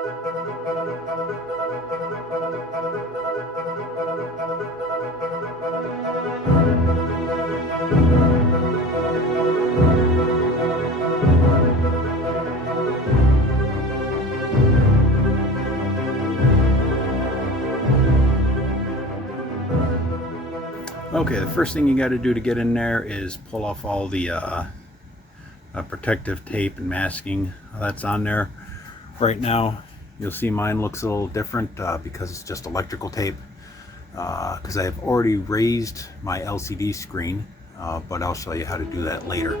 Okay, the first thing you got to do to get in there is pull off all the protective tape and masking that's on there. Right now, you'll see mine looks a little different because it's just electrical tape. Because I have already raised my LCD screen, but I'll show you how to do that later.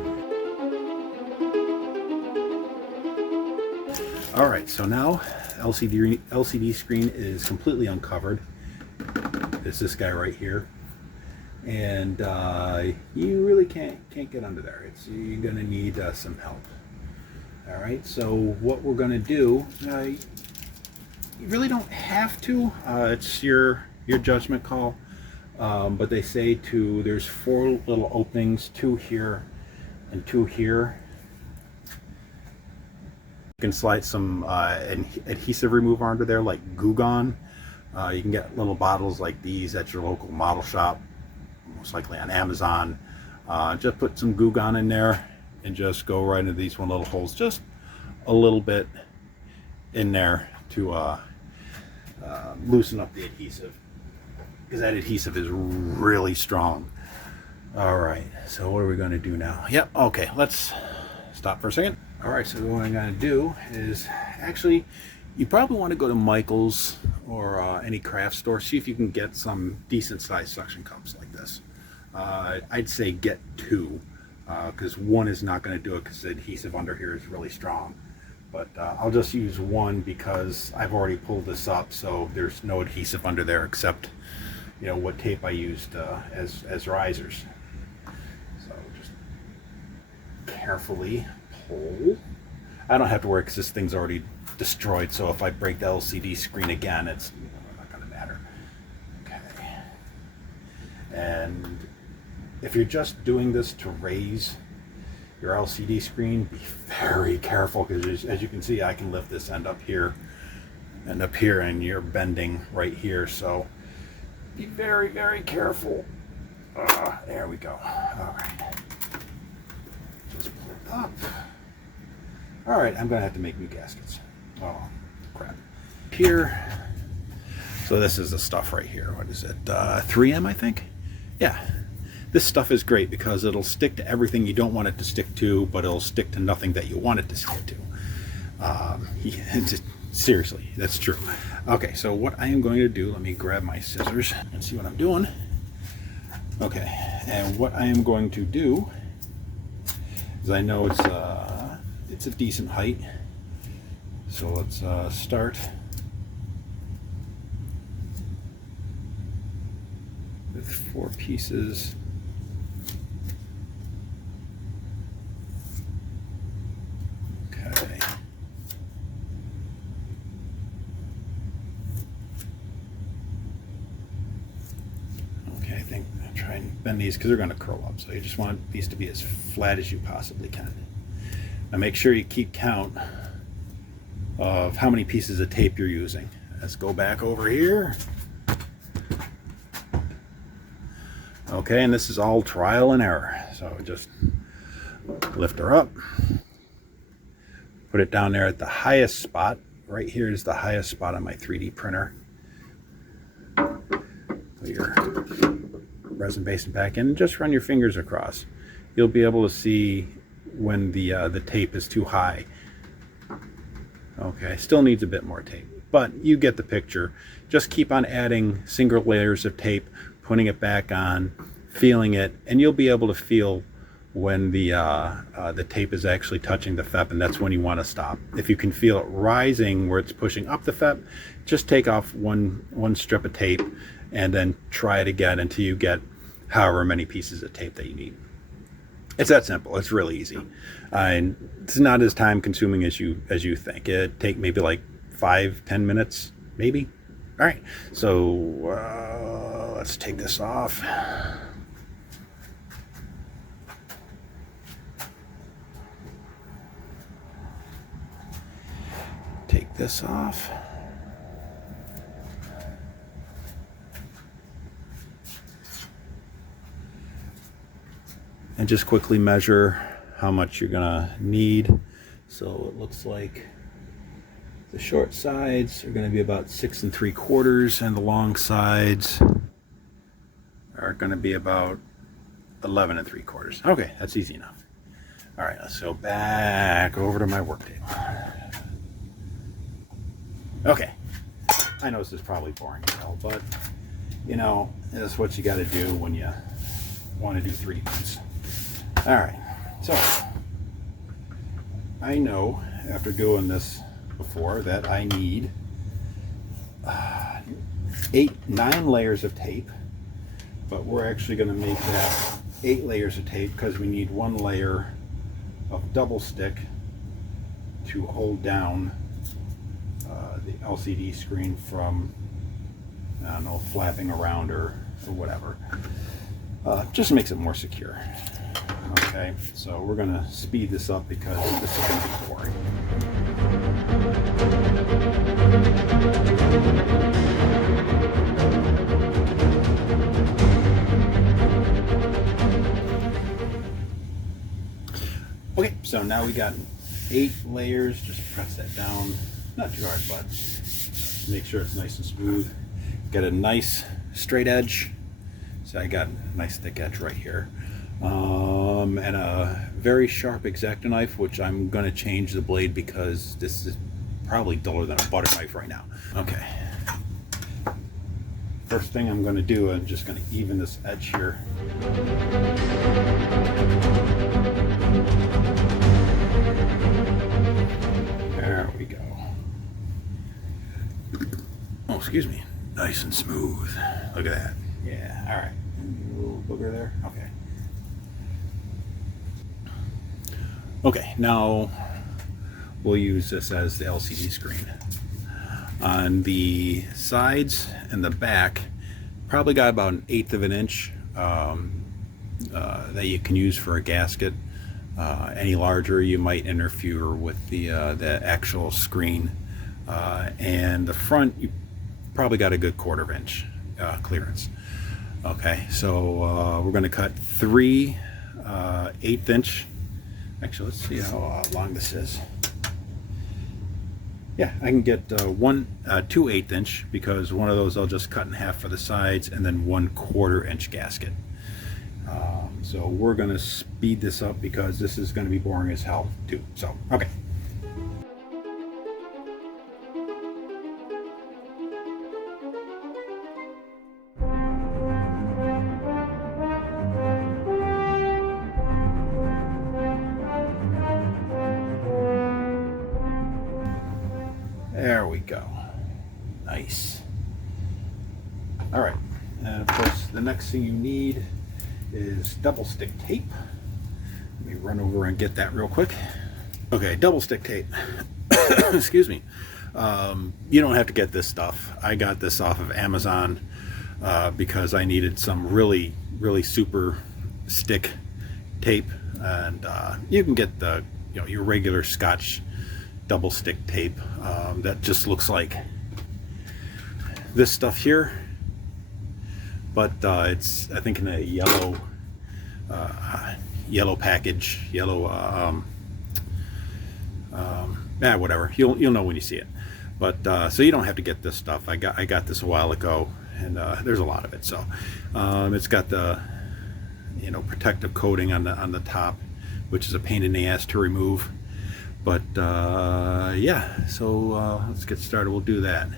Alright, so now LCD screen is completely uncovered. It's this guy right here. And you really can't get under there. You're going to need some help. Alright, so what we're going to do, you really don't have to. It's your judgment call. But they say there's 4 little openings, 2 here and 2 here. You can slide some adhesive remover under there, like Goo Gone. You can get little bottles like these at your local model shop, most likely on Amazon. Just put some Goo Gone in there and just go right into these 1 little holes, just a little bit in there to loosen up the adhesive, because that adhesive is really strong. All right, so what are we going to do now? Yep, okay, let's stop for a second. All right, so what I'm going to do is, actually, you probably want to go to Michael's or any craft store, see if you can get some decent sized suction cups like this. I'd say get 2, because 1 is not going to do it because the adhesive under here is really strong. But I'll just use 1 because I've already pulled this up, so there's no adhesive under there except, you know, what tape I used as risers. So just carefully pull. I don't have to worry because this thing's already destroyed, so if I break the LCD screen again, it's not going to matter. Okay. And if you're just doing this to raise your LCD screen, be very careful, because as you can see, I can lift this end up here, and you're bending right here, so be very, very careful. There we go. All right. Just pull it up. All right, I'm going to have to make new gaskets. Oh, crap. Here. So this is the stuff right here. What is it? 3M, I think? Yeah. This stuff is great because it'll stick to everything you don't want it to stick to, but it'll stick to nothing that you want it to stick to. Seriously, that's true. Okay, so what I am going to do, let me grab my scissors and see what I'm doing. Okay, and what I am going to do is, I know it's a decent height, so let's start with 4 pieces. Okay. Okay, I think I'll try and bend these because they're going to curl up, so you just want these to be as flat as you possibly can. Now make sure you keep count of how many pieces of tape you're using. Let's go back over here. Okay, and this is all trial and error. So just lift her up, put it down there at the highest spot. Right here is the highest spot on my 3D printer. Put your resin basin back in and just run your fingers across. You'll be able to see when the tape is too high. Okay, still needs a bit more tape, but you get the picture. Just keep on adding single layers of tape, putting it back on, feeling it, and you'll be able to feel when the tape is actually touching the FEP, and that's when you want to stop. If you can feel it rising where it's pushing up the FEP, just take off one strip of tape and then try it again until you get however many pieces of tape that you need. It's that simple. It's really easy, and it's not as time consuming as you think. It'd take maybe like 5-10 minutes, maybe. All right, so let's take this off. Take this off. And just quickly measure how much you're gonna need. So it looks like the short sides are gonna be about 6 3/4, and the long sides are gonna be about 11 3/4. Okay, that's easy enough. All right, let's go back over to my work table. Okay, I know this is probably boring as hell, but you know, that's what you gotta do when you want to do 3D prints. All right, so I know after doing this before that I need 9 layers of tape, but we're actually going to make that 8 layers of tape because we need 1 layer of double stick to hold down the LCD screen from, I don't know, flapping around or whatever. Just makes it more secure. Okay, so we're going to speed this up because this is going to be boring. Okay, so now we got 8 layers. Just press that down. Not too hard, but make sure it's nice and smooth. Got a nice straight edge. So I got a nice thick edge right here. And a very sharp X-Acto knife, which I'm going to change the blade because this is probably duller than a butter knife right now. Okay. First thing I'm going to do, I'm just going to even this edge here. There we go. Oh, excuse me. Nice and smooth. Look at that. Yeah, all right. A little booger there. Okay. Okay, now we'll use this as the LCD screen. On the sides and the back, probably got about 1/8 of an inch that you can use for a gasket. Any larger, you might interfere with the actual screen. And the front, you probably got a good 1/4 inch clearance. Okay, so we're going to cut 3 1/8 inch. Actually, let's see how long this is. Yeah, I can get 2 1/8 inch because one of those I'll just cut in half for the sides, and then 1/4 inch gasket. So we're going to speed this up because this is going to be boring as hell too. So, okay. There we go. Nice. All right. And of course, the next thing you need is double stick tape. Let me run over and get that real quick. Okay, double stick tape. Excuse me. You don't have to get this stuff. I got this off of Amazon because I needed some really super stick tape, and you can get the your regular Scotch double stick tape that just looks like this stuff here, but it's I think in a yellow package, whatever. You'll know when you see it. But so you don't have to get this stuff. I got this a while ago, and there's a lot of it. So it's got the protective coating on the top, which is a pain in the ass to remove. But yeah, so let's get started. We'll do that.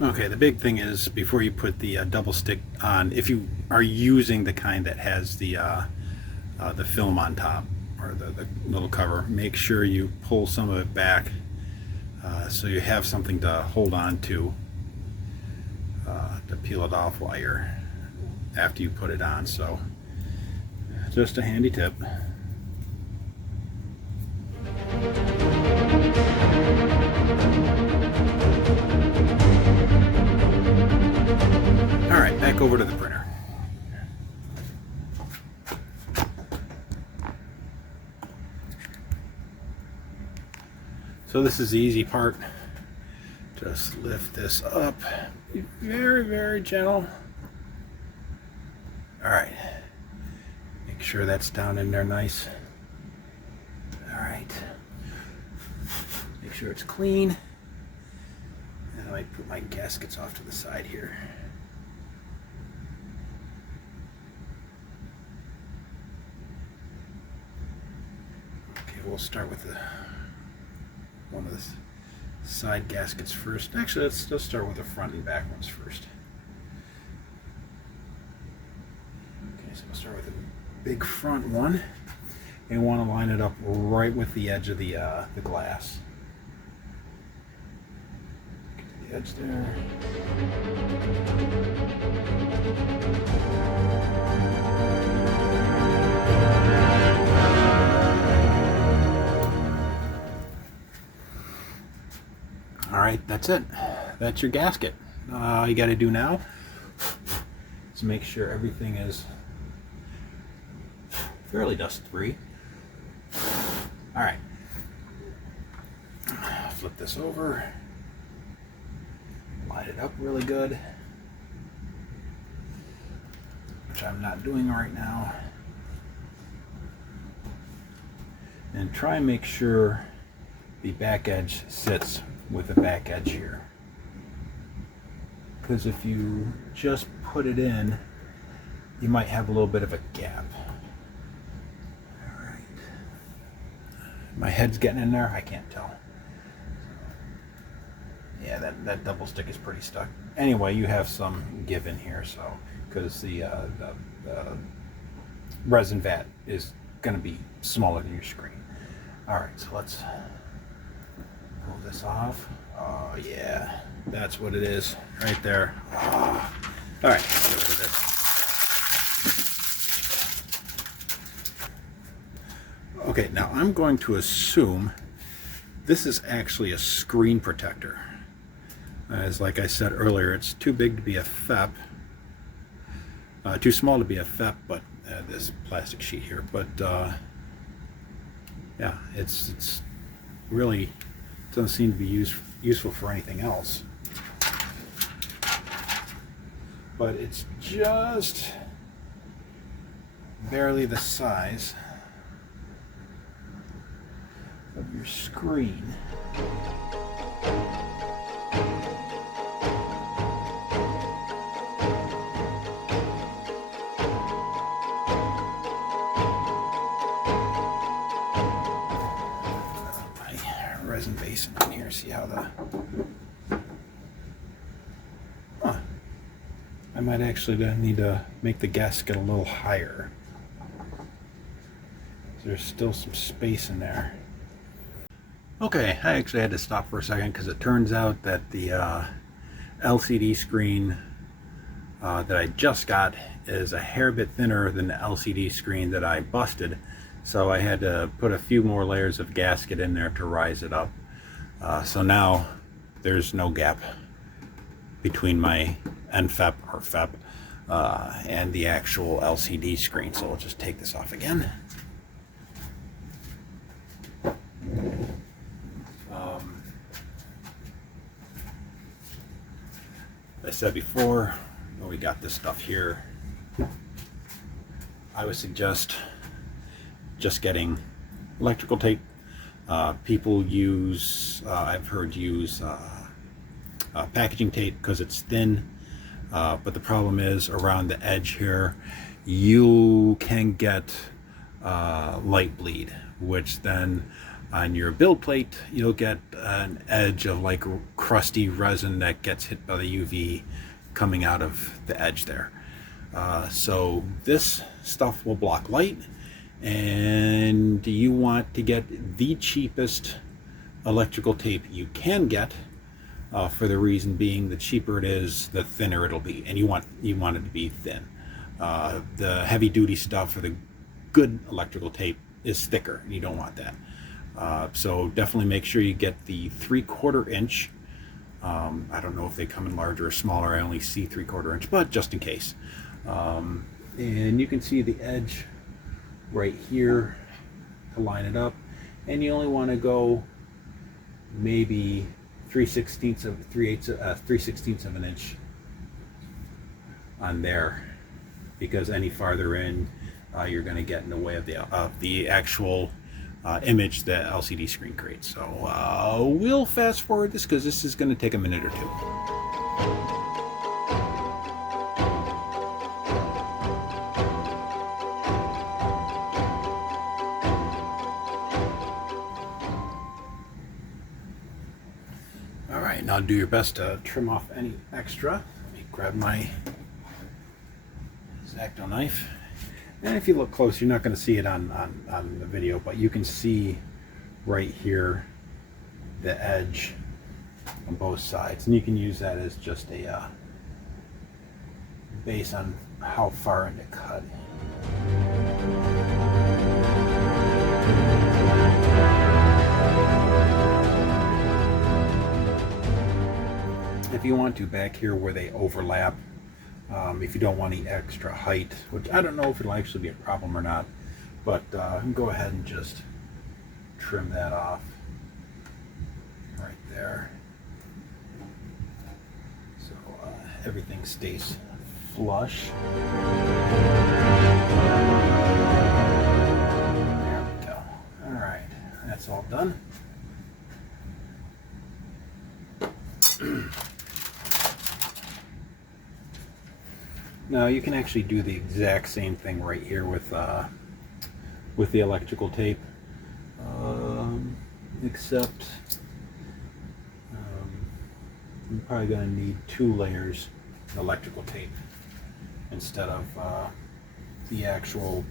Okay, the big thing is before you put the double stick on, if you are using the kind that has the film on top or the little cover, make sure you pull some of it back so you have something to hold on to peel it off while you're after you put it on. So just a handy tip. All right, back over to the printer. So this is the easy part. Just lift this up. Be very, very gentle. All right. Make sure that's down in there nice. All right. Make sure it's clean. And I might put my gaskets off to the side here. Okay, we'll start with one of the side gaskets first. Actually, let's start with the front and back ones first. Okay, so we'll start with the big front one, and want to line it up right with the edge of the glass. Get to the edge there. All right, that's it. That's your gasket. All you got to do now is make sure everything is fairly dust-free. All right. Flip this over. Line it up really good, which I'm not doing right now. And try and make sure the back edge sits with the back edge here, because if you just put it in, you might have a little bit of a gap. All right, my head's getting in there. I can't tell. Yeah, that double stick is pretty stuck. Anyway, you have some give in here, so because the resin vat is going to be smaller than your screen. All right, so let's pull this off. Oh yeah, that's what it is right there. Oh. All right, let's get rid of this. Okay, now I'm going to assume this is actually a screen protector. As like I said earlier, it's too big to be a FEP, too small to be a FEP, but this plastic sheet here. But yeah, it's really doesn't seem to be useful for anything else. But it's just barely the size of your screen. Resin basin in here, see how I might actually need to make the gasket a little higher. There's still some space in there. Okay, I actually had to stop for a second because it turns out that the LCD screen that I just got is a hair bit thinner than the LCD screen that I busted. So I had to put a few more layers of gasket in there to rise it up. So now there's no gap between my NFEP or FEP and the actual LCD screen. So we'll just take this off again. As I said before, when we got this stuff here, I would suggest just getting electrical tape. People use, I've heard use packaging tape because it's thin, but the problem is around the edge here you can get light bleed, which then on your build plate you'll get an edge of like crusty resin that gets hit by the UV coming out of the edge there. So this stuff will block light, and you want to get the cheapest electrical tape you can get, for the reason being the cheaper it is, the thinner it'll be, and you want it to be thin. The heavy duty stuff or the good electrical tape is thicker, and you don't want that. So definitely make sure you get the 3/4 inch. I don't know if they come in larger or smaller. I only see 3/4 inch, but just in case. And you can see the edge right here to line it up, and you only want to go maybe 3/16 of an inch on there, because any farther in you're going to get in the way of the actual image that LCD screen creates. So we'll fast forward this because this is going to take a minute or two. All right, now do your best to trim off any extra. Let me grab my X-Acto knife. And if you look close, you're not going to see it on the video, but you can see right here the edge on both sides. And you can use that as just a base on how far in to cut. If you want to, back here where they overlap, if you don't want any extra height, which I don't know if it'll actually be a problem or not, but go ahead and just trim that off right there, so everything stays flush. There we go. All right, that's all done. Now you can actually do the exact same thing right here with the electrical tape, except you're probably going to need 2 layers of electrical tape instead of the actual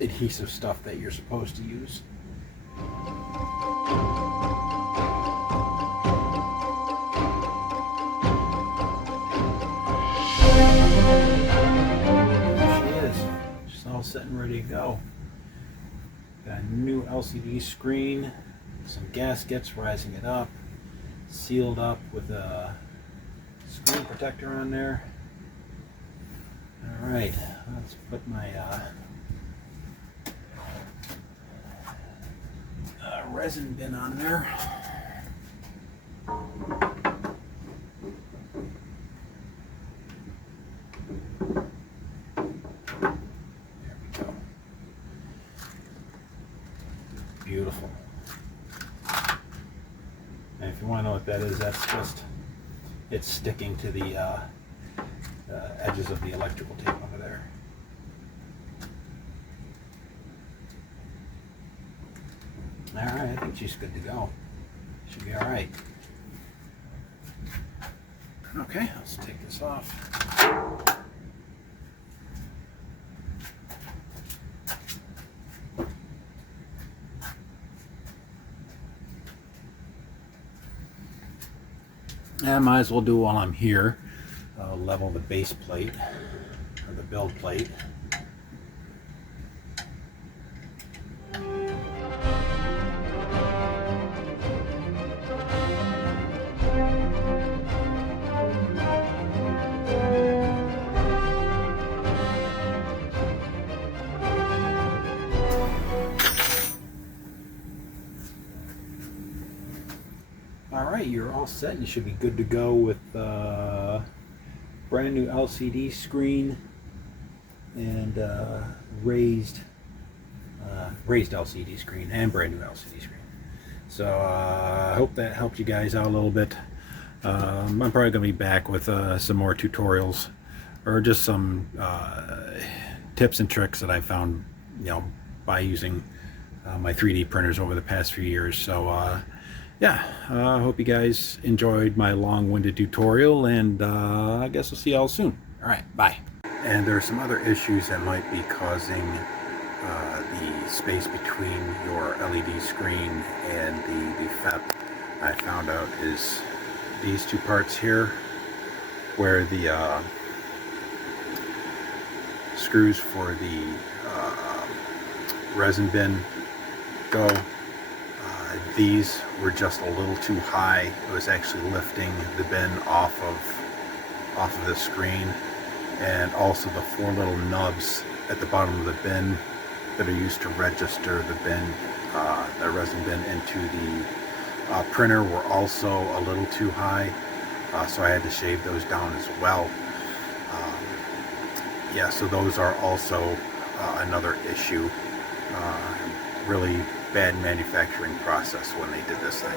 adhesive stuff that you're supposed to use. Set and ready to go. Got a new LCD screen, some gaskets rising it up, sealed up with a screen protector on there. All right, let's put my resin bin on there. Beautiful. And if you want to know what that is, that's just it's sticking to the edges of the electrical tape over there. All right, I think she's good to go. Should be all right. Okay, let's take this off. I might as well do while I'm here. Level the base plate, or the build plate. Alright, you're all set and you should be good to go with brand new LCD screen and raised LCD screen and brand new LCD screen. So I hope that helped you guys out a little bit. I'm probably going to be back with some more tutorials or just some tips and tricks that I found, by using my 3D printers over the past few years. So yeah, I hope you guys enjoyed my long-winded tutorial, and I guess we'll see y'all soon. All right, bye. And there are some other issues that might be causing the space between your LED screen and the FEP. I found out is these two parts here, where the screws for the resin bin go. These were just a little too high. It was actually lifting the bin off of the screen, and also the 4 little nubs at the bottom of the bin that are used to register the bin, the resin bin into the printer were also a little too high, so I had to shave those down as well. Yeah, so those are also another issue. Really bad manufacturing process when they did this thing.